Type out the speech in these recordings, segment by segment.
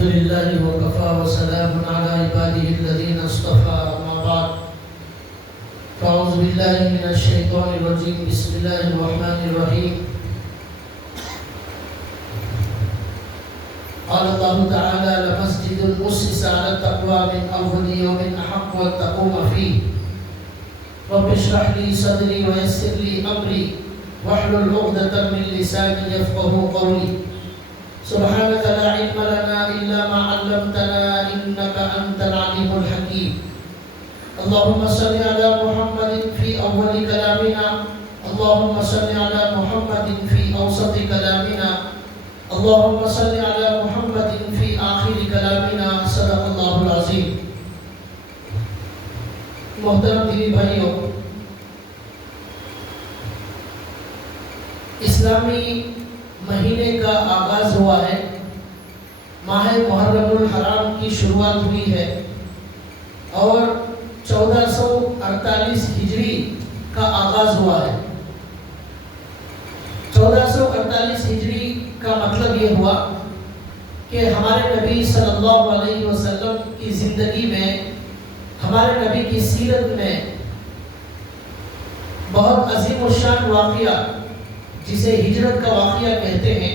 الحمد لله وكفى وسلام على عباده الذين اصطفى أما بعد فأعوذ بالله من الشيطان الرجيم بسم الله الرحمن الرحيم قال الله تعالى لمسجد أسس على التقوى من أول يوم أحق أن تقوم فيه رب اشرح لي صدري ويسر لي أمري واحلل عقدة من لساني يفقهوا قولي سبحانك لا علم لنا إلا ما علمتنا إنك أنت العليم الحكيم اللهم صل على محمد في أول كلامنا اللهم صل على محمد في أوسط كلامنا اللهم صل على محمد في آخر كلامنا صدق الله العظيم. محترم دینی بھائیوں، اسلامی مہینے کا آغاز ہوا ہے، ماہ محرم الحرام کی شروعات ہوئی ہے اور 1448 ہجری کا آغاز ہوا ہے۔ 1448 ہجری کا مطلب یہ ہوا کہ ہمارے نبی صلی اللہ علیہ وسلم کی زندگی میں، ہمارے نبی کی سیرت میں بہت عظیم الشان واقعہ جسے ہجرت کا واقعہ کہتے ہیں،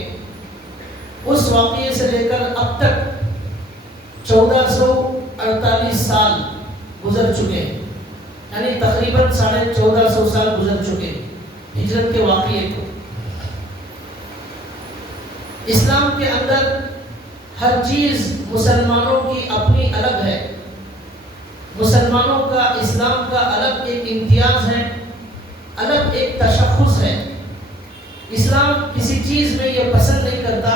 اس واقعے سے لے کر اب تک 1448 سال گزر چکے ہیں، یعنی تقریباً 1450 سال گزر چکے ہیں ہجرت کے واقعے کو۔ اسلام کے اندر ہر چیز مسلمانوں کی اپنی الگ ہے، مسلمانوں کا اسلام کا الگ ایک امتیاز ہے، الگ ایک تشخص ہے۔ اسلام کسی چیز میں یہ پسند نہیں کرتا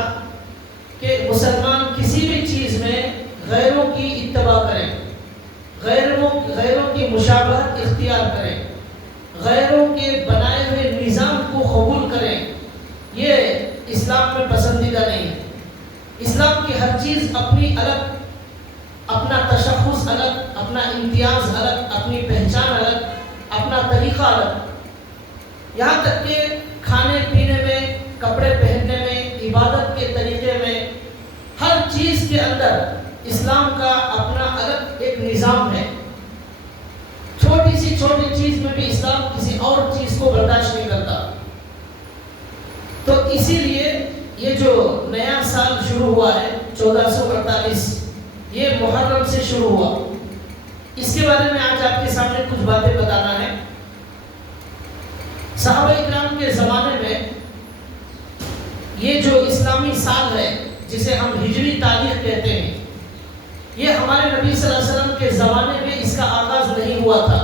کہ مسلمان کسی بھی چیز میں غیروں کی اتباع کریں، غیروں کی مشابہت اختیار کریں، غیروں کے بنائے ہوئے نظام کو قبول کریں، یہ اسلام میں پسندیدہ نہیں ہے۔ اسلام کی ہر چیز اپنی الگ، اپنا تشخص الگ، اپنا امتیاز الگ، اپنی پہچان الگ، اپنا طریقہ الگ، یہاں تک کہ کھانے پینے میں، کپڑے پہننے میں، عبادت کے طریقے میں، ہر چیز کے اندر اسلام کا اپنا الگ ایک نظام ہے۔ چھوٹی سی چھوٹی چیز میں بھی اسلام کسی اور چیز کو برداشت نہیں کرتا۔ تو اسی لیے یہ جو نیا سال شروع ہوا ہے 1448، یہ محرم سے شروع ہوا۔ اس کے بارے میں آج آپ کے سامنے کچھ باتیں بتانا ہے۔ صحابہ اکرام کے زمانے میں یہ جو اسلامی سال ہے جسے ہم ہجری تاریخ کہتے ہیں، یہ ہمارے نبی صلی اللہ علیہ وسلم کے زمانے میں اس کا آغاز نہیں ہوا تھا۔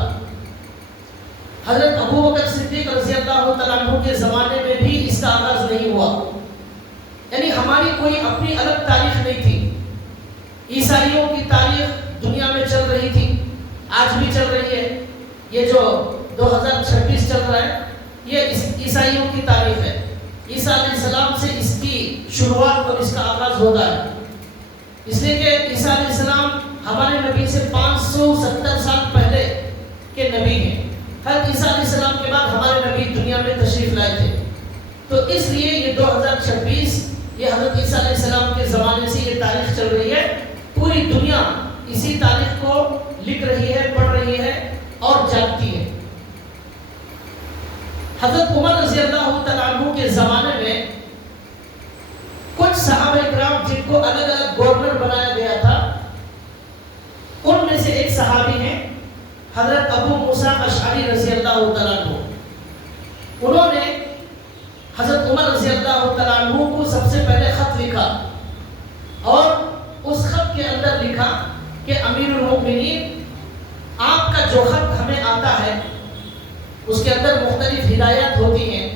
حضرت ابو بکر صدیق رضی اللہ تعالیٰ عنہ کے زمانے میں بھی اس کا آغاز نہیں ہوا، یعنی ہماری کوئی اپنی الگ تاریخ نہیں تھی۔ عیسائیوں کی تاریخ دنیا میں چل رہی تھی، آج بھی چل رہی ہے۔ یہ جو 2026 چل رہا ہے، یہ عیسائیوں کی تاریخ ہے۔ عیسیٰ علیہ السلام سے اس کی شروعات اور اس کا آغاز ہوتا ہے، اس لیے کہ عیسیٰ علیہ السلام ہمارے نبی سے 570 سال پہلے کے نبی ہیں۔ ہر عیسیٰ علیہ السلام کے بعد ہمارے نبی دنیا میں تشریف لائے تھے، تو اس لیے یہ 2026 یہ حضرت عیسیٰ علیہ السلام کے زمانے سے یہ تاریخ چل رہی ہے۔ پوری دنیا اسی تاریخ کو لکھ رہی ہے، پڑھ رہی ہے اور جانتی ہے۔ حضرت عمر رضی اللہ تعالیٰ عنہ کے زمانے میں کچھ صحابہ اکرام جن کو الگ الگ گورنر بنایا گیا تھا، ان میں سے ایک صحابی ہیں حضرت ابو موسیٰ اشعری رضی اللہ تعالیٰ عنہ۔ انہوں نے حضرت عمر رضی اللہ تعالیٰ عنہ کو سب سے پہلے خط لکھا اور اس خط کے اندر لکھا کہ امیر المؤمنین، آپ کا جو خط ہمیں آتا ہے اس کے اندر مختلف ہدایات ہوتی ہیں،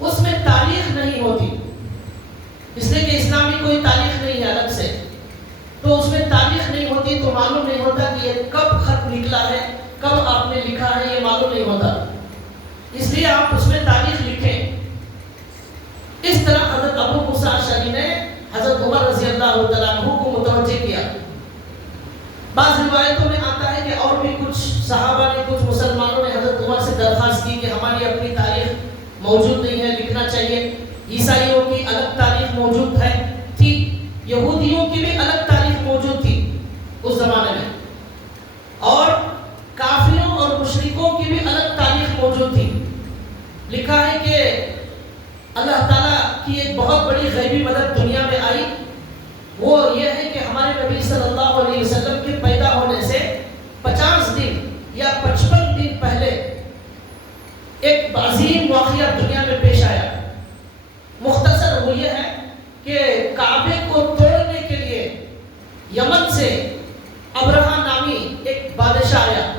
اس میں تاریخ نہیں ہوتی، اس لیے کہ اسلامی کوئی تاریخ نہیں ہے الگ سے، تو اس میں تاریخ نہیں ہوتی تو معلوم نہیں ہوتا کہ یہ کب خط نکلا ہے، کب آپ نے لکھا ہے، یہ معلوم نہیں ہوتا، اس لیے آپ اس میں تاریخ لکھیں۔ اس طرح حضرت ابو موسیٰ اشعری نے حضرت عمر رضی اللہ تعالیٰ عنہ کو متوجہ کیا۔ بعض روایتوں میں آتا ہے کہ اور بھی کچھ صحابہ نے، کچھ مسلمانوں نے حضرت عمر سے درخواست کی کہ ہماری اپنی تاریخ موجود نہیں ہے، لکھنا چاہیے۔ عیسائیوں کی الگ تاریخ موجود ہے تھی، یہودیوں کی بھی الگ تاریخ موجود تھی اس زمانے میں، اور کافروں اور مشرکوں کی بھی الگ تاریخ موجود تھی۔ لکھا ہے کہ اللہ تعالیٰ کی ایک بہت بڑی غیبی مدد دنیا میں آئی، وہ یہ ہے کہ ہمارے نبی صلی اللہ علیہ وسلم کے پیدا ہونے سے 50 دن یا 55 دن پہلے ایک عظیم واقعہ دنیا میں پیش آیا۔ مختصر وہ یہ ہے کہ کعبے کو توڑنے کے لیے یمن سے ابرہہ نامی ایک بادشاہ آیا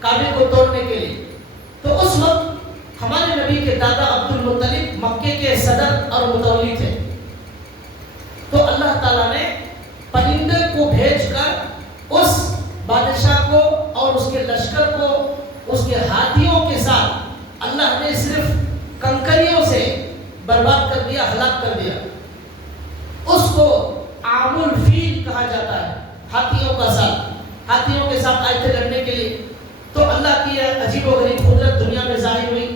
کعبے کو توڑنے کے لیے۔ تو اس وقت ہمارے نبی کے دادا عبد المطلب مکے کے صدر اور متولی تھے۔ تو اللہ تعالیٰ نے پرندے کو بھیج کر اس بادشاہ کو اور اس کے لشکر کو اس کے ہاتھیوں کے ساتھ اللہ نے صرف کنکریوں سے برباد کر دیا، ہلاک کر دیا۔ اس کو عام الفیل کہا جاتا ہے، ہاتھیوں کا ساتھ، ہاتھیوں کے ساتھ آئے تھے لڑنے کے لیے۔ تو اللہ کی عجیب و غریب قدرت دنیا میں ظاہر ہوئی۔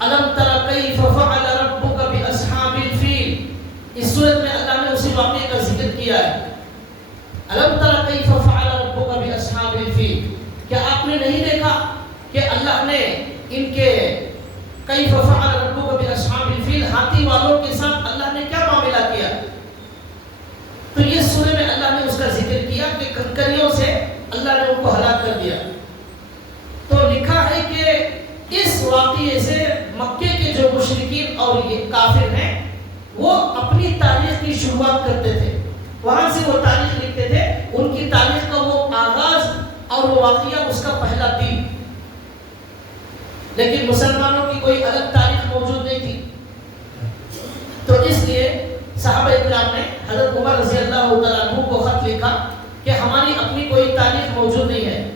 الم تر کیف فعل ربک باصحاب الفیل، اس صورت میں اللہ نے اسی واقعے کا ذکر کیا ہے۔ الم تر کیف فعل ربک باصحاب الفیل، کیا آپ نے نہیں دیکھا کہ اللہ نے ان کے کیف فعل ربک باصحاب الفیل، ہاتھی والوں کے ساتھ اللہ نے کیا معاملہ کیا؟ تو یہ سورہ میں اللہ نے اس کا ذکر کیا کہ کنکریوں سے اللہ نے ان کو ہلاک کر دیا۔ تو لکھا ہے کہ اس واقعے سے مکے کے جو مشرکین اور یہ کافر ہیں وہ اپنی تاریخ کی شروعات کرتے تھے، وہاں سے وہ تاریخ لکھتے تھے، ان کی تاریخ کا وہ آغاز اور وہ واقعہ اس کا پہلا دن۔ لیکن مسلمانوں کی کوئی الگ تاریخ موجود نہیں تھی۔ تو اس لیے صحابہ اکرام نے حضرت عمر رضی اللہ تعالیٰ عنہ کو خط لکھا کہ ہماری اپنی کوئی تاریخ موجود نہیں ہے۔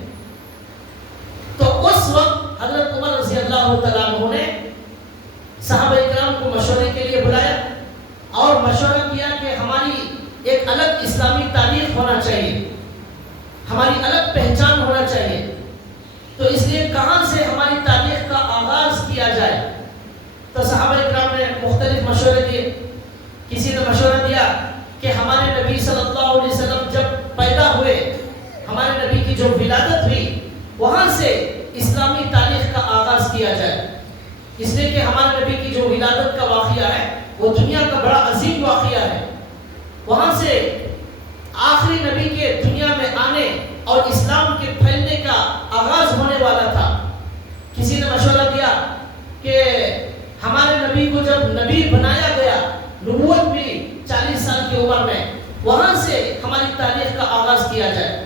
تو اس وقت حضرت عمر رضی اللہ تعالیٰ عنہ نے صحابہ اکرام کو مشورے کے لیے بلایا اور مشورہ کیا کہ ہماری ایک الگ اسلامی تاریخ ہونا چاہیے، ہماری الگ پہچان ہونا چاہیے۔ تو اس لیے کہاں سے ہماری تاریخ کا آغاز کیا جائے؟ تو صحابہ اکرام نے مختلف مشورے دیے۔ کسی نے مشورہ دیا کہ ہمارے نبی صلی اللہ علیہ وسلم جب پیدا ہوئے، ہمارے نبی کی جو ولادت ہوئی، وہاں سے اسلامی تاریخ کا آغاز کیا جائے، اس لیے کہ ہمارے نبی کی جو ولادت کا واقعہ ہے وہ دنیا کا بڑا عظیم واقعہ ہے۔ وہاں سے آخری نبی کے دنیا میں آنے اور اسلام کے پھیلنے کا آغاز ہونے والا تھا۔ کسی نے مشورہ دیا کہ ہمارے نبی کو جب نبی بنایا گیا، نبوت ملی 40 سال کی عمر میں، وہاں سے ہماری تاریخ کا آغاز کیا جائے۔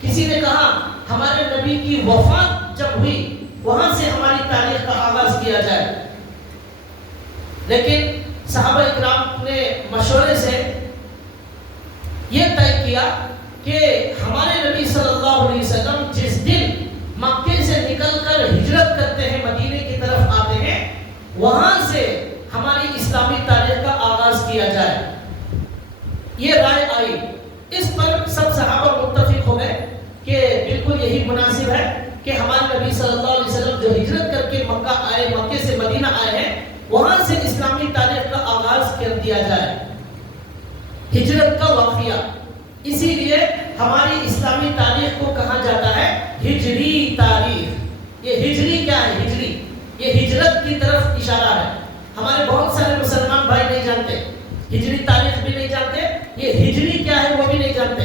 کسی نے کہا ہمارے نبی کی وفات جب ہوئی، وہاں سے ہماری تاریخ کا آغاز کیا جائے۔ لیکن صحابہ اکرام نے مشورے سے یہ طے کیا کہ ہمارے نبی صلی اللہ علیہ وسلم جس دن مکے سے نکل کر ہجرت کرتے ہیں، مدینے کی طرف آتے ہیں، وہاں سے ہماری اسلامی تاریخ کا آغاز کیا جائے۔ یہ رائے آئی، اس پر سب صحابہ متفق ہو گئے کہ بالکل یہی مناسب ہے کہ ہمارے نبی صلی اللہ علیہ وسلم جو ہجرت کر کے مکہ آئے، مکے سے مدینہ آئے ہیں، وہاں سے اسلامی تاریخ کا آغاز کر دیا جائے، ہجرت کا واقعہ۔ اسی لیے ہماری اسلامی تاریخ کو کہا جاتا ہے ہجری تاریخ۔ یہ ہجری کیا ہے؟ ہجری یہ ہجرت کی طرف اشارہ ہے۔ ہمارے بہت سارے مسلمان بھائی نہیں جانتے، ہجری تاریخ بھی نہیں جانتے، یہ ہجری کیا ہے وہ بھی نہیں جانتے۔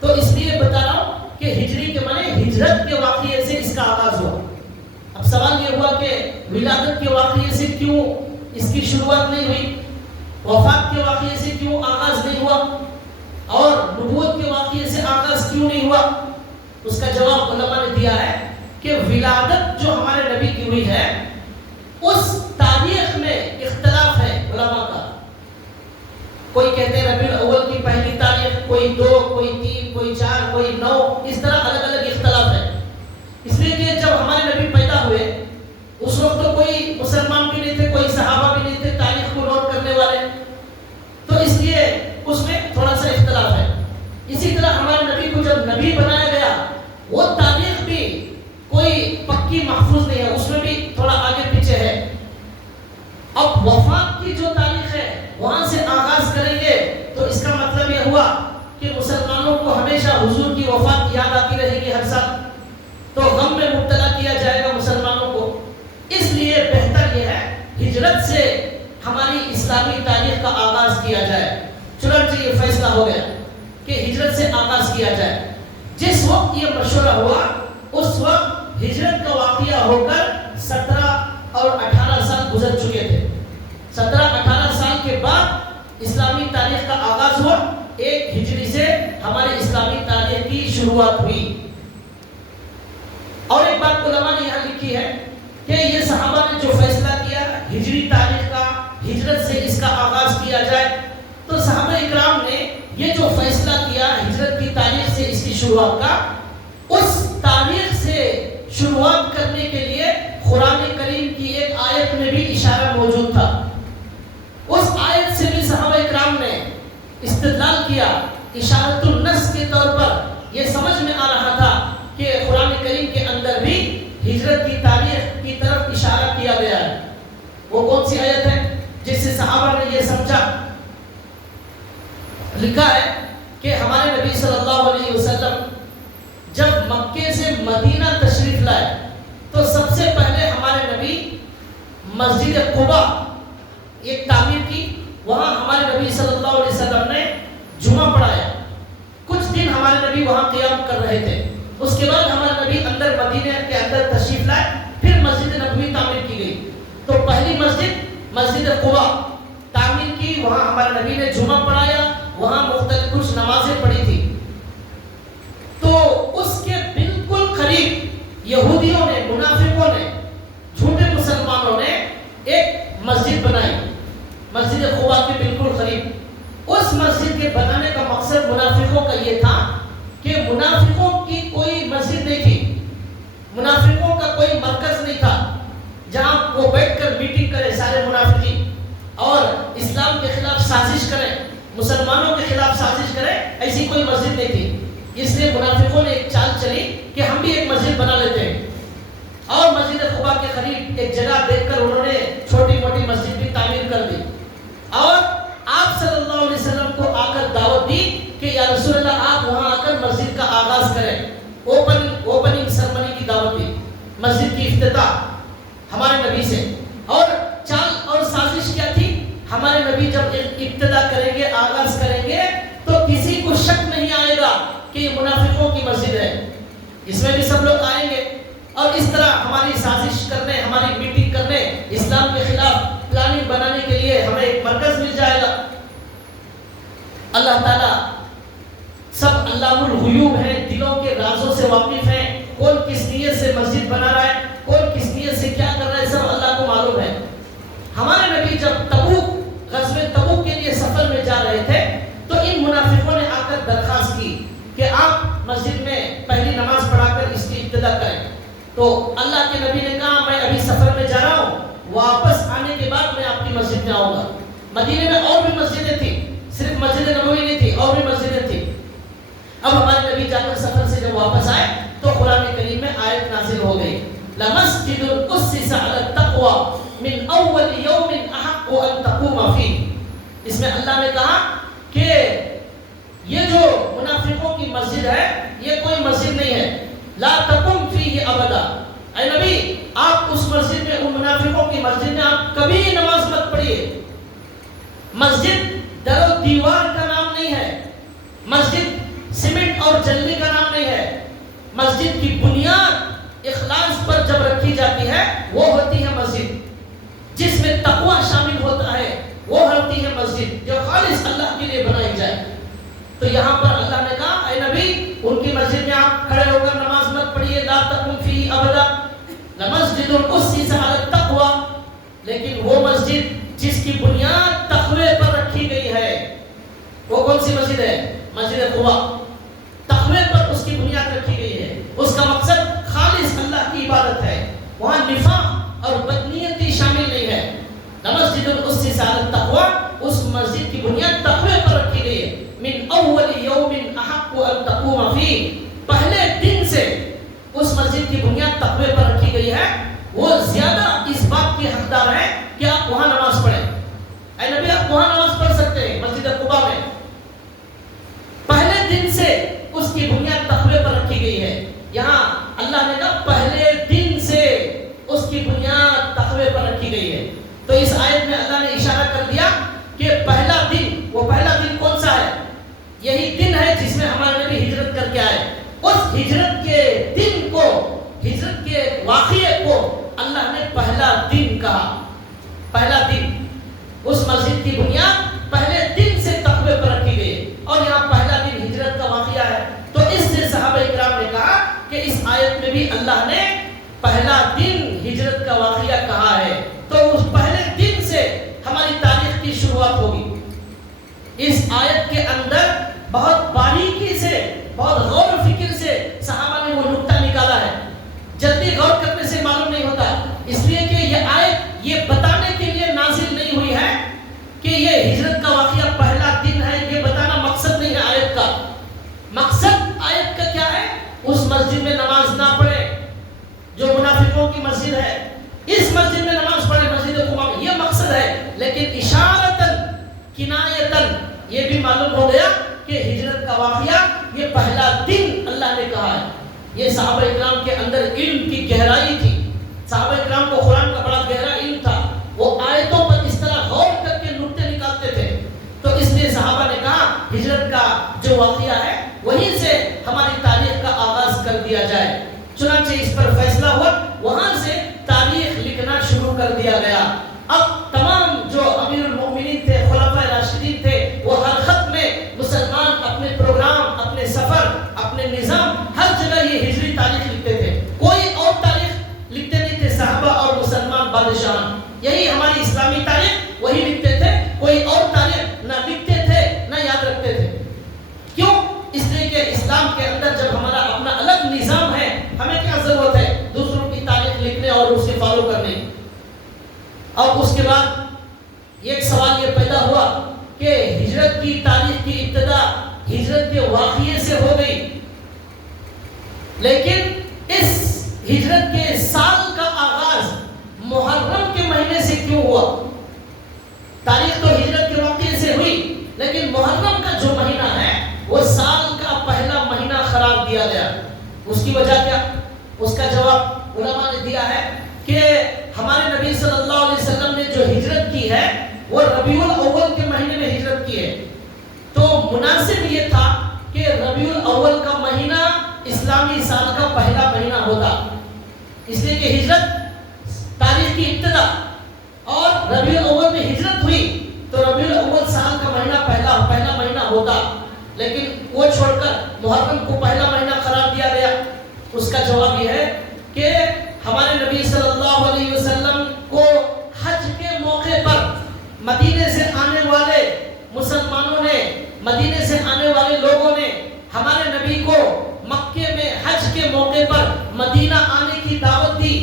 تو اس لیے بتا رہا ہوں کہ ہجری کے معنی ہجرت کے واقعے سے اس کا آغاز ہوا۔ اب سوال یہ ہوا کہ ولادت کے واقعے سے کیوں اس کی شروعات نہیں ہوئی، وفات کے واقعے سے کیوں آغاز نہیں ہوا، اور نبوت کے واقعے سے آغاز کیوں نہیں ہوا؟ اس کا جواب علماء نے دیا ہے کہ ولادت جو ہمارے نبی کی ہوئی ہے، اس تاریخ میں اختلاف ہے علماء کا۔ کوئی کہتے ہیں ربیع الاول کی پہلی تاریخ، کوئی 2، کوئی 3، کوئی 4، کوئی 9، اس طرح الگ الگ اختلاف ہے۔ اس لیے کہ جب ہمارے نبی پیدا ہوئے اس وقت تو کوئی مسلمان بھی نہیں تھے، کوئی صحابہ بھی نہیں تھے تاریخ کو نوٹ کرنے والے، تو اس لیے اس میں تھوڑا سا اختلاف ہے۔ اسی طرح ہمارے نبی کو جب نبی بنایا گیا، وہ تاریخ بھی کوئی پکی محفوظ نہیں ہے، اس میں بھی تھوڑا آگے پیچھے ہے۔ اب وفات کی جو تاریخ ہے وہاں سے آغاز کریں گے تو ہوا کہ مسلمانوں کو ہمیشہ حضور کی وفات یاد آتی رہے گی ہر سال، تو غم میں مبتلا کیا جائے گا مسلمانوں کو. اس لیے بہتر یہ ہے ہجرت سے ہماری اسلامی تاریخ کا آغاز کیا جائے. چنانچہ یہ فیصلہ ہو گیا کہ ہجرت سے آغاز کیا جائے. جس وقت یہ مشورہ ہوا اس وقت ہجرت کا واقعہ ہو کر 17 اور 18 سال گزر چکے تھے. 17-18 سال کے بعد اسلامی تاریخ کا آغاز ہوا. 1 ہجری سے ہمارے اسلامی تاریخ کی شروعات ہوئی. اور ایک بات علماء نے یہاں لکھی ہے کہ یہ صحابہ نے جو فیصلہ کیا ہجری تاریخ کا، ہجرت سے اس کا آغاز کیا جائے، تو صحابہ اکرام نے یہ جو فیصلہ کیا ہجرت کی تاریخ سے اس کی شروعات کا، اس تاریخ سے شروعات کرنے کے لیے قرآن کریم کی ایک آیت میں بھی اشارہ موجود تھا. اس آیت سے بھی صحابہ اکرام نے استدلال کیا. اشارۃ النص کے طور پر یہ سمجھ میں آ رہا تھا کہ قرآن کریم کے اندر بھی ہجرت کی تاریخ کی طرف اشارہ کیا گیا ہے. وہ کون سی آیت ہے جس سے صحابہ نے یہ سمجھا؟ لکھا ہے کہ ہمارے نبی صلی اللہ علیہ وسلم جب مکے سے مدینہ تشریف لائے تو سب سے پہلے ہمارے نبی مسجد قباء ایک تعمیر کی. وہاں ہمارے نبی صلی اللہ علیہ وسلم نے جمعہ پڑھایا. کچھ دن ہمارے نبی وہاں قیام کر رہے تھے. اس کے بعد ہمارے نبی اندر مدینہ کے اندر تشریف لائے. پھر مسجد نبوی تعمیر کی گئی. تو پہلی مسجد قباء تعمیر کی. وہاں ہمارے نبی نے جمعہ پڑھایا. وہاں مختلف کچھ نمازیں پڑھی تھی. تو اس کے بالکل قریب یہودیوں نے، منافقوں نے، جھوٹے مسلمانوں نے ایک مسجد بنائی مسجد قباء کے بالکل قریب. اس مسجد کے بنانے کا مقصد منافقوں کا یہ تھا کہ منافقوں کی کوئی مسجد نہیں تھی، منافقوں کا کوئی مرکز نہیں تھا جہاں وہ بیٹھ کر میٹنگ کرے سارے منافقین اور اسلام کے خلاف سازش کریں، مسلمانوں کے خلاف سازش کریں. ایسی کوئی مسجد نہیں تھی. اس لیے منافقوں نے ایک چال چلی کہ ہم بھی ایک مسجد بنا لیتے ہیں، اور مسجد قباء کے قریب ایک جگہ دیکھ کر انہوں نے چھوٹی موٹی مسجد بھی تعمیر کر دی. اور آپ صلی اللہ علیہ وسلم کو آ کر دعوت دی کہ یا رسول اللہ آپ وہاں آ کر مسجد کا آغاز کریں. اوپننگ سرمنی کی دعوت دی، مسجد کی افتتاح ہمارے نبی سے. اور چال اور سازش کیا تھی؟ ہمارے نبی جب ابتدا کریں گے، آغاز کریں گے، تو کسی کو شک نہیں آئے گا کہ یہ منافقوں کی مسجد ہے. اس میں بھی سب لوگ آئیں گے اور اس طرح ہماری سازش کرنے، ہماری میٹنگ کرنے، اسلام کے خلاف پلاننگ بنانے کے لیے ہمیں ایک مرکز مل جائے گا. اللہ تعالیٰ سب علام الغیوب ہیں، دلوں کے رازوں سے واقف ہیں. کون کس نیت سے مسجد بنا رہا ہے، کون کس نیت سے کیا کر رہا ہے، سب اللہ کو معلوم ہے. ہمارے نبی جب غزوہ تبوک کے لیے سفر میں جا رہے تھے تو ان منافقوں نے آ کر درخواست کی کہ آپ مسجد میں پہلی نماز پڑھا کر اس کی ابتدا کریں. تو اللہ کے نبی نے کہا میں ابھی سفر میں جا رہا ہوں، واپس آنے کے بعد میں آپ کی مسجد میں آؤں گا. مدینے میں اور بھی مسجدیں تھیں، صرف مسجد نبوی نہیں تھی، اور بھی مسجدیں تھیں. اب ہمارے نبی جا کر سفر سے جب واپس آئے تو قرآن کریم میں آیت نازل ہو گئی، لَمَسْجِدٌ أُسِّسَ عَلَى التَّقْوَى من اول یوم احق ان تقوم فیہ. اس میں اللہ نے کہا کہ یہ جو منافقوں کی مسجد ہے یہ کوئی مسجد نہیں ہے، لا تقم فیہ ابدا. اے نبی آپ اس مسجد میں، ان منافقوں کی مسجد میں آپ کبھی نماز مت پڑھیے. مسجد در و دیوار کا نام نہیں ہے، مسجد سیمنٹ اور جلدی کا نام نہیں ہے. مسجد کی بنیاد اخلاص پر جب رکھی جاتی ہے وہ ہوتی ہے مسجد، جس میں تقوی شامل ہوتا ہے وہ ہوتی ہے مسجد جو خالص اللہ کے لیے بنائی جائے. تو یہاں پر اللہ نے کہا اے نبی ان کی مسجد میں آپ کھڑے ہو کر نماز مت پڑھیے، لا تقم فیہ ابدا، لمسجد اسس علی التقوی. لیکن وہ مسجد جس کی بنیاد تقوی پر رکھی گئی ہے وہ کون سی مسجد ہے؟ مسجد قباء. تقوی پر اس کی بنیاد رکھی گئی ہے، اس کا مقصد خالص اللہ کی عبادت ہے، وہاں نفاق اور بدنیتی شامل نہیں ہے. مسجد اسس علی التقوی، اس مسجد کی بنیاد تقوی پر رکھی گئی ہے. من اول یوم احق ان تقوم فیہ، پہلے دن سے اس مسجد کی بنیاد تقوی پر رکھی گئی ہے. وہ زیادہ اس بات کی حقدار ہے کہ آپ وہاں نماز پڑھیں. اے نبی آپ وہاں نماز پڑھ سکتے ہیں مسجد قباء میں. آیت کے اندر بہت باریکی سے، بہت غور و فکر سے صحابہ نے وہ نقطہ نکالا ہے. جلدی غور کرنے سے معلوم نہیں ہوتا، اس لیے کہ یہ آیت یہ بتانے کے لیے نازل نہیں ہوئی ہے کہ یہ ہجرت کا واقعہ پہلا دن ہے. یہ بتانا مقصد نہیں ہے آیت کا. مقصد آیت کا کیا ہے؟ اس مسجد میں نماز نہ پڑھے جو منافقوں کی مسجد ہے، اس مسجد میں نماز پڑھے، مسجد قباء میں، یہ مقصد ہے. لیکن اشارتاً کنایتاً یہ بھی معلوم ہو گیا کہ ہجرت کا واقعہ یہ پہلا دن اللہ نے کہا ہے. یہ صحابہ اکرام کے اندر علم کی گہرائی تھی. صحابہ اکرام کو قرآن کا بڑا گہرا علم تھا. وہ آیتوں پر اس طرح غور کر کے نقطے نکالتے تھے. تو اس لیے صحابہ نے کہا ہجرت کا جو واقعہ ہے وہیں سے ہماری تاریخ کا آغاز کر دیا جائے. چنانچہ اس پر فیصلہ ہوا، وہاں سے تاریخ لکھنا شروع کر دیا گیا. اب تمام جو امیر المؤمنین تھے، خلفائے راشدین تھے، وہ ہر خط میں مسلمان اپنے پروگرام، اپنے سفر، اپنے نظام، ہر جگہ یہ ہجری تاریخ لکھتے تھے. کوئی اور تاریخ لکھتے نہیں تھے. صحابہ اور مسلمان بادشاہ یہی ہماری اسلامی تاریخ وہی لکھتے تھے. کوئی اور تاریخ نہ لکھتے تھے نہ یاد رکھتے تھے. کیوں؟ اس لیے کہ اسلام کے اندر جب ہمارا اپنا الگ نظام ہے، ہمیں کیا ضرورت ہے دوسروں کی تاریخ لکھنے اور اس کے فالو کرنے. اور اس کے بعد ایک سوال یہ پیدا ہوا کہ ہجرت کی تاریخ کی ابتدا ہجرت کے واقعے سے ہو گئی، لیکن اس ہجرت کے سال کا آغاز محرم کے مہینے سے کیوں ہوا؟ تاریخ تو ہجرت کے واقعے سے ہوئی، لیکن محرم کا جو مہینہ ہے وہ سال کا پہلا مہینہ قرار دیا گیا. اس کی وجہ کیا؟ اس کا جواب علماء نے دیا ہے کہ ہمارے نبی صلی اللہ علیہ وسلم نے جو ہجرت کی ہے وہ ربیع الاول کے مہینے میں ہجرت کی ہے. تو مناسب یہ تھا کہ ربیع الاول کا مہینہ اسلامی سال کا پہلا مہینہ ہوتا، اس لیے کہ ہجرت تاریخ کی ابتدا اور ربیع الاول میں ہجرت ہوئی تو ربیع الاول سال کا مہینہ پہلا مہینہ ہوتا. لیکن وہ چھوڑ کر محرم کو پہلا مہینہ قرار دیا گیا. اس کا جواب یہ ہے کہ ہمارے نبی صلی اللہ علیہ وسلم کو حج کے موقع پر مدینے سے آنے والے مسلمانوں نے، مدینے سے آنے والے لوگوں نے ہمارے نبی کو مکے میں حج کے موقع پر مدینہ آنے کی دعوت دی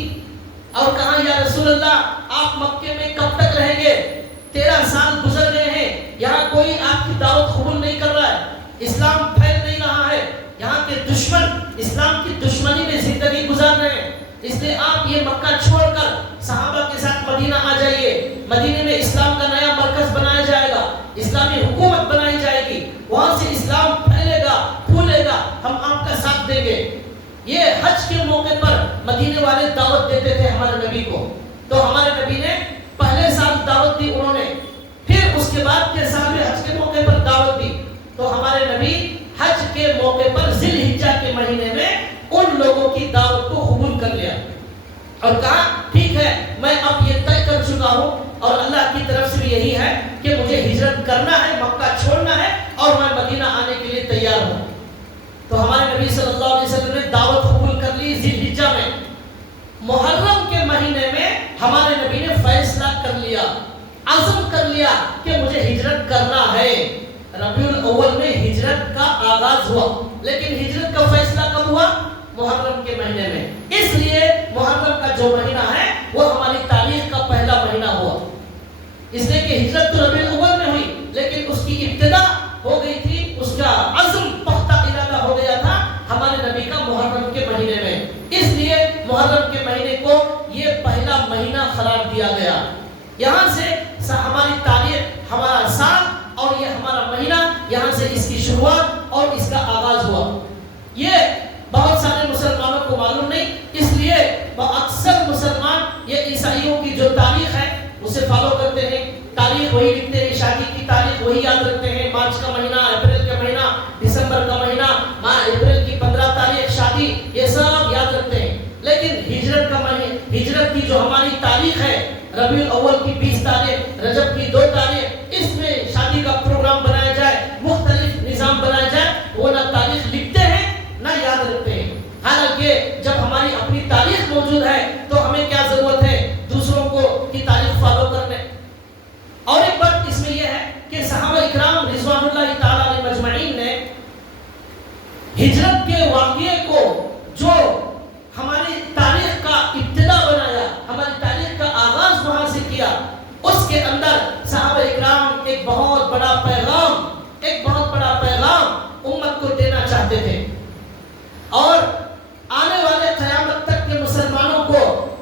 اور کہا یا رسول اللہ آپ مکے میں کب تک رہیں گے؟ 13 سال گزر گئے ہیں، یہاں کوئی آپ کی دعوت قبول نہیں کر رہا ہے، اسلام پھیل نہیں رہا ہے، یہاں کے دشمن اسلام کی دشمنی میں زندگی گزار رہے ہیں. اس لیے آپ یہ مکہ چھوڑ کر صحابہ کے ساتھ مدینہ آ جائیے. مدینے میں اسلام کا نیا مرکز بنایا جائے گا، اسلامی حکومت بنائی جائے گی، وہاں سے اسلام پھیلے گا، پھولے گا، ہم آپ کا ساتھ دیں گے. یہ حج کے موقع پر مدینے والے دعوت دیتے تھے ہمارے نبی کو. تو ہمارے نبی نے پہلے سال دعوت دی انہوں نے، پھر اس کے بعد کے سال میں حج کے موقع پر دعوت دی. تو ہمارے نبی حج کے موقع پر ذی الحجہ کے مہینے میں ان لوگوں کی دعوت کو قبول کر لیا اور کہا ٹھیک ہے میں اب یہ طے کر چکا ہوں اور اللہ کی طرف سے بھی یہی ہے کہ مجھے ہجرت کرنا ہے، مکہ چھوڑنا ہے اور میں مدینہ آنے کے لیے تیار ہوں. تو ہمارے نبی صلی اللہ علیہ وسلم نے دعوت قبول کر لی ذی الحجہ میں. محرم کے مہینے میں ہمارے نبی نے فیصلہ کر لیا، عزم کر لیا کہ مجھے ہجرت کرنا ہے. ربیع الاول میں ہجرت کا آغاز ہوا، لیکن ہجرت کا فیصلہ کب ہوا؟ محرم کے مہینے میں. اس لیے محرم کا جو مہینہ ہے وہ ہماری تاریخ کا پہلا مہینہ ہوا. اس لیے کہ ہجرت تو ربیع الاول میں ہوئی، لیکن اس کی ابتدا ہو گئی تھی، اس کا عزم پختہ ارادہ ہو گیا تھا ہمارے نبی کا محرم کے مہینے میں. اس لیے محرم کے مہینے کو یہ پہلا مہینہ قرار دیا گیا. یہاں سے ہماری تاریخ، ہمارا سال اور یہ ہمارا مہینہ، یہاں سے اس کی شروعات اور اس کا آغاز ہوا. یہ بہت سارے مسلمانوں کو معلوم نہیں، اس لیے اکثر مسلمان یہ عیسائیوں کی جو تاریخ ہے اسے فالو کرتے ہیں، تاریخ وہی لکھتے ہیں، شادی کی تاریخ وہی یاد رکھتے ہیں، مارچ کا مہینہ، اپریل کا مہینہ، دسمبر کا مہینہ، اپریل کی 15 تاریخ شادی، یہ سب یاد رکھتے ہیں. لیکن ہجرت کا مہینہ، ہجرت کی جو ہماری تاریخ ہے، ربیع الاول کی 20 تاریخ، رجب کی 2 تاریخ، اس میں شادی کا پروگرام بنایا جائے، مختلف نظام بنایا جائے، وہ نہ تاریخ لکھتے ہیں نہ یاد رکھتے ہیں. حالانکہ جب ہماری اپنی تاریخ موجود ہے تو ہمیں کیا ضرورت ہے دوسروں کو کی تاریخ فالو کرنے. اور ایک بات اس میں یہ ہے کہ صحابہ اکرام رضوان اللہ تعالی اور آنے والے قیامت تک کے مسلمانوں کو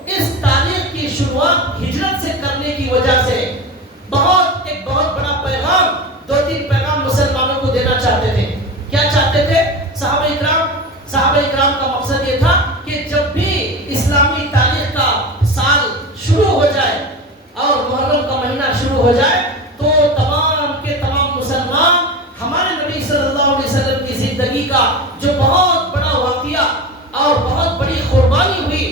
اس تاریخ کی شروعات ہجرت سے کرنے کی وجہ سے ایک بہت بڑا پیغام، 2-3 پیغام مسلمانوں کو دینا چاہتے تھے۔ کیا چاہتے تھے صحابہ اکرام کا مقصد یہ تھا کہ جب بھی اسلامی تاریخ کا سال شروع ہو جائے اور محرم کا مہینہ شروع ہو جائے تو تمام کے تمام مسلمان ہمارے نبی صلی اللہ علیہ وسلم کی زندگی کا جو بہت بڑا واقعہ اور بہت بڑی قربانی ہوئی،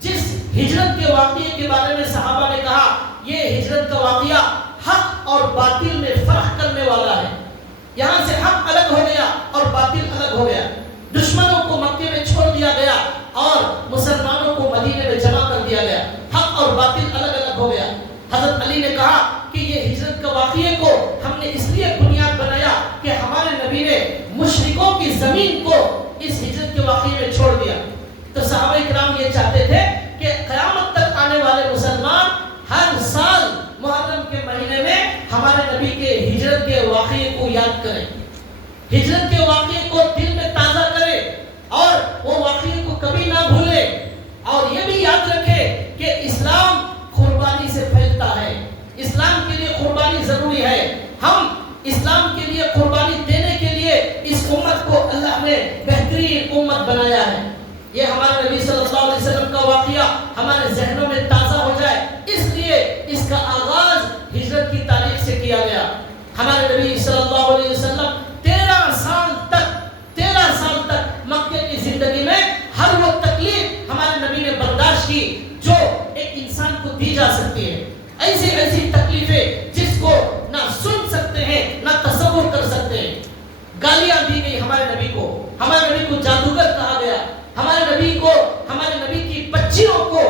جس ہجرت کے واقعے کے بارے میں صحابہ نے کہا یہ ہجرت کا واقعہ حق اور باطل میں فرق کرنے والا ہے، یہاں سے حق الگ ہو گیا اور باطل الگ ہو گیا، دشمنوں کو مکے میں چھوڑ دیا گیا اور مسلمانوں کو مدینے میں جمع کر دیا گیا، حق اور باطل الگ الگ ہو گیا۔ حضرت علی نے کہا کہ یہ ہجرت کا واقعے کو ہم نے اس لیے بنیاد بنایا کہ ہمارے نبی نے مشرکوں کی زمین کو اس ہجرت کے واقعے میں چھوڑ دیا۔ تو صحابہ کرام یہ چاہتے تھے کہ قیامت تک آنے والے مسلمان ہر سال محرم کے مہینے میں ہمارے نبی کے ہجرت کے واقعے کو یاد کریں، ہجرت کے واقعے کو دل میں تازہ کریں اور وہ واقعے کو کبھی نہ بھولے، اور یہ بھی یاد رکھے کہ اسلام قربانی سے پھیلتا ہے، اسلام کے لیے قربانی ضروری ہے۔ ہم اسلام کے لیے قربانی دینے کے لیے اس امت کو اللہ نے بہترین امت بنایا ہے۔ یہ ہمارے نبی صلی اللہ علیہ وسلم کا واقعہ ہمارے ذہنوں میں تازہ ہو جائے، اس لیے اس کا آغاز ہجرت کی تاریخ سے کیا گیا۔ ہمارے نبی صلی اللہ علیہ وسلم 13 سال تک مکے کی زندگی میں ہر وہ تکلیف ہمارے نبی نے برداشت کی جو ایک انسان کو دی جا سکتی ہے، ایسی تکلیفیں جس کو نہ سن سکتے ہیں نہ تصور کر سکتے ہیں۔ گالیاں دی گئی ہمارے نبی کو جادوگر کہا گیا، ہمارے نبی کی بچیوں کو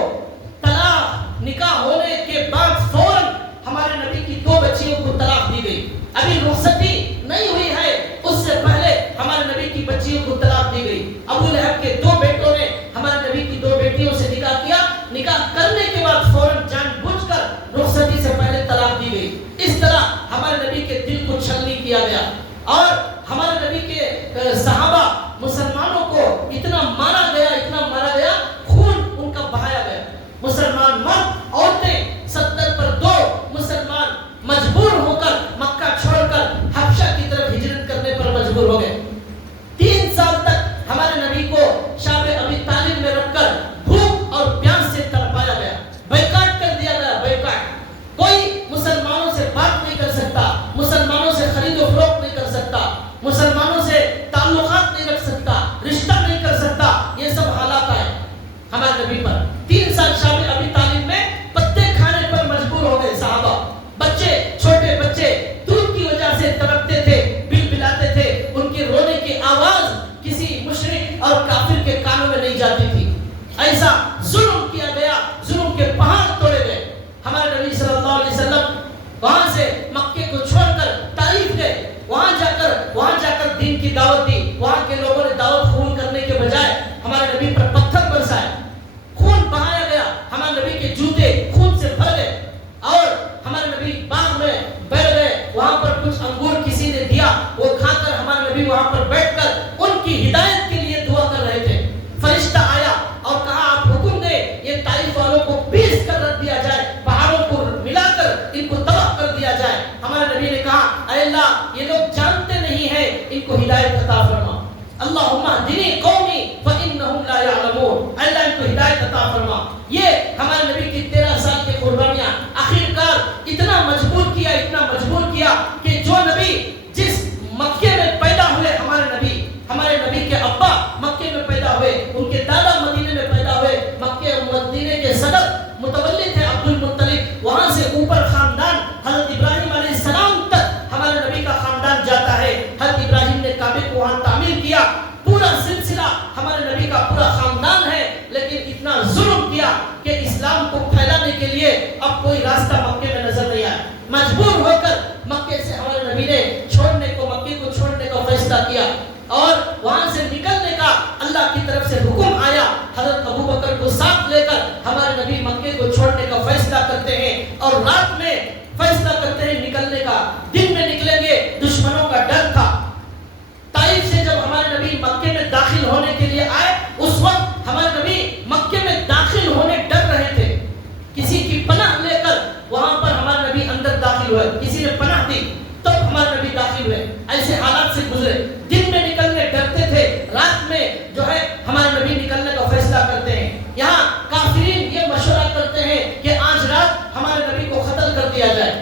طلاق، نکاح ہونے کے بعد فوراً ہمارے نبی کی 2 بچیوں کو طلاق دی گئی، ابھی رخصتی نہیں ہوئی ہے اس سے پہلے ہمارے نبی کی بچیوں کو طلاق دی گئی۔ ابو لہب کے 2 بیٹوں نے ہمارے نبی کی 2 بیٹیوں سے نکاح کیا، نکاح کرنے کے بعد فوراً جان بوجھ کر رخصتی سے پہلے طلاق دی گئی۔ اس طرح ہمارے نبی کے دل کو چھلنی کیا گیا، اور ہمارے نبی کے صحابہ مسلمانوں کو اتنا مارا گیا، خون ان کا بہایا گیا۔ مسلمان مرد عورتیں 70 پر 2 مسلمان مجبور ہو کر مکہ چھوڑ کر حبشہ کی طرف ہجرت کرنے پر مجبور ہو گئے۔ 3 سال تک ہمارے نبی کو شام ابی طالب میں رکھ کر بھوک اور پیاس سے تڑپایا گیا، بائیکاٹ کر دیا گیا، بائیکاٹ۔ کوئی مسلمانوں سے بات نہیں کر سکتا، مسلمانوں سے خرید و فروخت نہیں کر سکتا، مسلمانوں سے تعلقات نہیں رکھ سکتا، رشتہ نہیں کر سکتا، یہ سب حالات آئے ہمارے نبی پر۔ 3 سال شام ابی طالب میں پتے کھانے پر مجبور ہو گئے صحابہ، چھوٹے بچے دودھ کی وجہ سے تڑپتے تھے، بلبلاتے تھے، ان کے رونے کی آواز کسی مشرک اور کافر کے کانوں میں نہیں جاتی تھی۔ ایسا ظلم کیا گیا، ظلم کے پہاڑ توڑے گئے۔ ہمارے نبی صلی اللہ علیہ وسلم وہاں سے مکے کو چھوڑ کر طائف گئے، وہاں جا کر دین کی دعوت دی۔ وہاں کے لوگوں نے دعوت قبول کرنے کے بجائے ہمارے نبی پر پتھر برسائے، خون بہایا گیا، ہمارے نبی کے جوتے خون سے بھر گئے، اور ہمارے نبی باغ میں بیٹھ گئے، وہاں پر کچھ انگور کسی نے دیا، وہ کھا کر ہمارے نبی وہاں پر بیٹھ کر ان کی ہدایت کے لیے دعا کر رہے تھے۔ فرشتہ آیا اور کہا آپ حکم دیں یہ طائف والوں کو پیس کر رکھ دیا جائے، پہاڑوں کو ملا کر ان کو تباہ کر دیا جائے۔ ہمارے نبی نے کہا اے اللہ یہ لوگ جانتے نہیں ہیں، ان کو ہدایت عطا فرما، اللہم اہدنی قومی فانہم لا یعلمون، اللہ ان کو ہدایت عطا فرما۔ یہ ہمارے نبی کی 13 سال کی قربانیاں آخرکار اتنا مجبور کیا کہ جو نبی جس مکے میں پیدا ہوئے، ہمارے نبی کے ابا مکے میں پیدا ہوئے، ان کے دادا مدینے میں پیدا ہوئے، مکے مدینے کے صدر متولی تھے عبد المطلب، وہاں سے اوپر خاندان حضرت ابراہیم علیہ السلام تک ہمارے نبی کا خاندان جاتا ہے۔ حضرت ابراہیم نے کعبے کو وہاں تعمیر کیا، پورا سلسلہ ہمارے نبی کا پورا خاندان ہے، لیکن اتنا ظلم کیا کہ اسلام کو پھیلانے کے لیے اب کوئی راستہ مکے میں نظر نہیں آیا، مجبور ہو کر مکے سے ایسے حالات سے گزرے، دن میں نکلنے ڈرتے تھے، رات میں جو ہے ہمارے نبی نکلنے کا فیصلہ کرتے ہیں۔ یہاں کافرین یہ مشورہ کرتے ہیں کہ آج رات ہمارے نبی کو قتل کر دیا جائے۔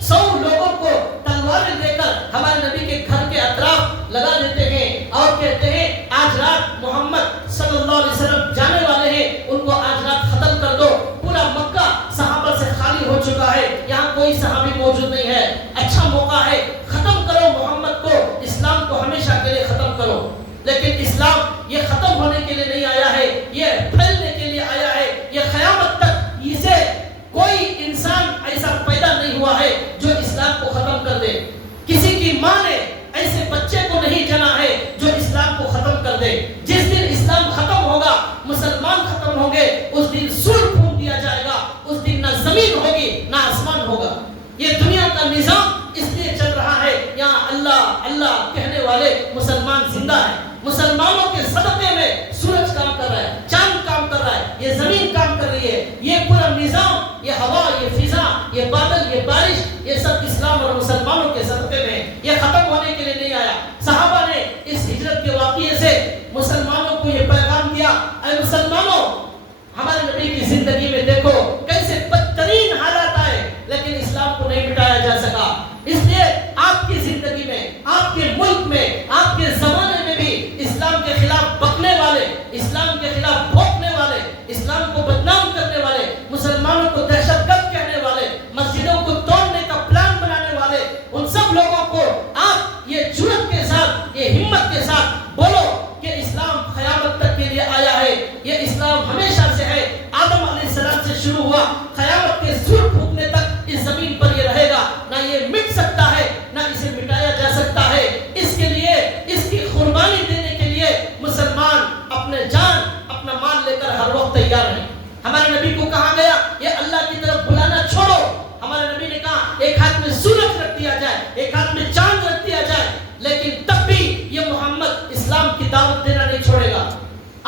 100 لوگوں کو تلواریں دے کر ہمارے نبی کے گھر کے اطراف لگا دیتے ہیں اور کہتے ہیں آج رات محمد صلی اللہ علیہ وسلم جانے والے ہیں، ان کو آج رات قتل کر دو۔ پورا مکہ صحابہ سے خالی ہو چکا ہے، یہاں کوئی صحابی موجود نہیں ہے، اچھا موقع ہے، ختم کرو محمد کو، اسلام کو ہمیشہ کے لیے ختم کرو۔ لیکن اسلام یہ ختم ہونے کے لیے نہیں آیا ہے، یہ پھیلنے کے لیے آیا ہے۔ یہ قیامت تک اسے کوئی انسان ایسا پیدا نہیں ہوا ہے جو اسلام کو ختم کر دے۔ کسی کی ماں نے ایسے بچے کو نہیں جنا ہے جو اسلام کو ختم کر دے۔ جس دن اسلام ختم ہوگا، مسلمان ختم ہوں گے، اس دن سور پھونک دیا جائے گا، اس دن نہ زمین ہوگی نہ آسمان ہوگا۔ یہ دنیا کا نظام اس لیے چل رہا ہے، یہاں اللہ اللہ کہنے والے مسلمان زندہ ہیں۔ مسلمانوں کے صدقے میں سورج کام کر رہا ہے، چاند کام کر رہا ہے، یہ زمین کام کر رہی ہے، یہ پورا نظام، یہ ہوا، یہ فضا، یہ بادل، یہ بارش، یہ سب اسلام اور مسلمانوں کے صدقے میں، یہ ختم ہونے کے لیے نہیں آیا۔ صحابہ نے اس ہجرت کے واقعے سے مسلمانوں کو یہ پیغام دیا، اے مسلمانوں، ہمارے نبی کی زندگی میں دیکھو کیسے بدترین حالات آئے لیکن اسلام کو نہیں مٹایا جا سکا۔ اس لیے آپ کی زندگی میں، آپ کے ملک میں، آپ کے زمانے میں بھی اسلام کے خلاف بکنے والے، اسلام کے خلاف بھونکنے والے، اسلام کو بدنام کرنے والے، مسلمانوں کو دہشت گرد کہنے والے، مسجدوں کو توڑنے کا پلان بنانے والے، ان سب لوگوں کو آپ یہ جرأت کے ساتھ، یہ ہمت کے ساتھ بولو کہ اسلام قیامت تک کے لیے آیا ہے، یہ اسلام ہمیشہ سے ہے، آدم علیہ السلام سے شروع ہوا، قیامت کے سور پھونکنے تک اس زمین پر یہ رہے گا، نہ یہ مٹ سکتا ہے نہ اسے مٹایا جا سکتا ہے۔ اس کے لیے، اس کی قربانی دینے کے لیے مسلمان اپنے جان، اپنا مال لے کر ہر وقت تیار ہیں۔ ہمارے نبی کو کہا گیا یہ اللہ کی طرف بلانا چھوڑو، ہمارے نبی نے کہا ایک ہاتھ میں سورج رکھ دیا جائے، ایک ہاتھ میں چاند رکھ دیا جائے، لیکن تب بھی یہ محمد اسلام کی دعوت دینا نہیں چھوڑے گا۔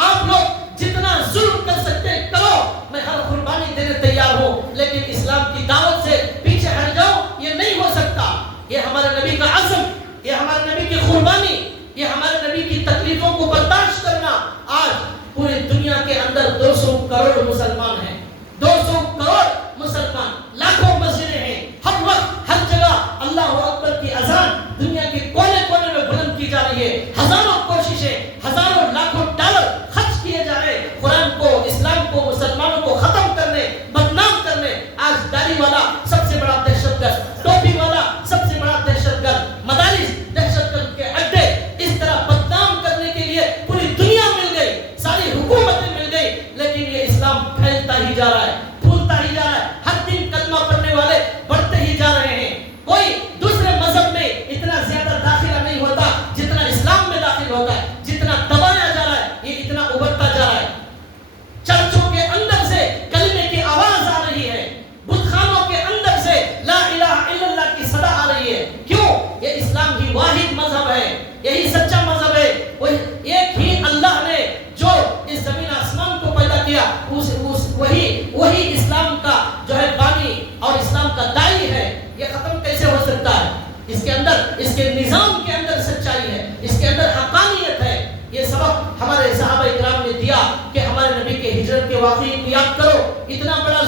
آپ لوگ جتنا ظلم کر سکتے ہیں کرو، میں ہر قربانی دینے تیار ہوں، لیکن اسلام کی دعوت سے پیچھے ہٹ جاؤ، یہ نہیں ہو سکتا۔ یہ ہمارے نبی کا عزم، یہ ہمارے نبی کی قربانی، یہ ہمارے نبی کی تکلیفوں کو برداشت کرنا۔ آج پوری دنیا کے اندر 200 کروڑ مسلمان ہیں، 200 کروڑ مسلمان، لاکھوں مسجدیں ہیں، ہر وقت ہر جگہ اللہ اکبر کی اذان دنیا کے کونے کونے میں بلند کی جا رہی ہے، ہزاروں کوششیں، ہزاروں لاکھوں ڈالر خرچ کیے جا رہے ہیں قرآن کو، اسلام کو، مسلمانوں کو ختم کرنے، بدنام کرنے۔ آج داڑھی والا سب سے بڑا دہشت گرد، ٹوپی والا سب سے بڑا دہشت گرد، مدارس دہشت گرد کے اڈے، اس طرح بدنام کرنے کے لیے پوری دنیا مل گئی، ساری حکومتیں مل گئی، لیکن یہ اسلام پھیلتا ہی جا رہا ہے، پھولتا ہی جا رہا ہے، ہر دن کلمہ پڑھنے والے بڑھتے ہی جا رہے ہیں۔ کوئی دوسرے مذہب میں اتنا زیادہ داخلہ نہیں ہوتا جتنا اسلام میں داخل ہوتا ہے، جتنا دبایا جا رہا ہے یہ اتنا ابھرتا جا رہا ہے۔ چرچوں کے اندر سے کلمے کی آواز آ رہی ہے، بت خانوں کے اندر سے لا الہ الا اللہ کی صدا آ رہی ہے۔ کیوں؟ یہ اسلام ہی واحد مذہب ہے، یہی سچا مذہب ہے، ایک ہی اللہ نے جو اس زمین آسمان کو پیدا کیا، وہی اسلام کا جو ہے بانی اور اسلام کا داعی ہے۔ یہ ختم کیسے ہو سکتا ہے؟ اس کے اندر، اس کے نظام کے اندر سچائی ہے، اس کے اندر حقانیت ہے۔ یہ سبق ہمارے صحابہ کرام نے دیا کہ ہمارے نبی کے ہجرت کے واقعے کو یاد کرو، اتنا بڑا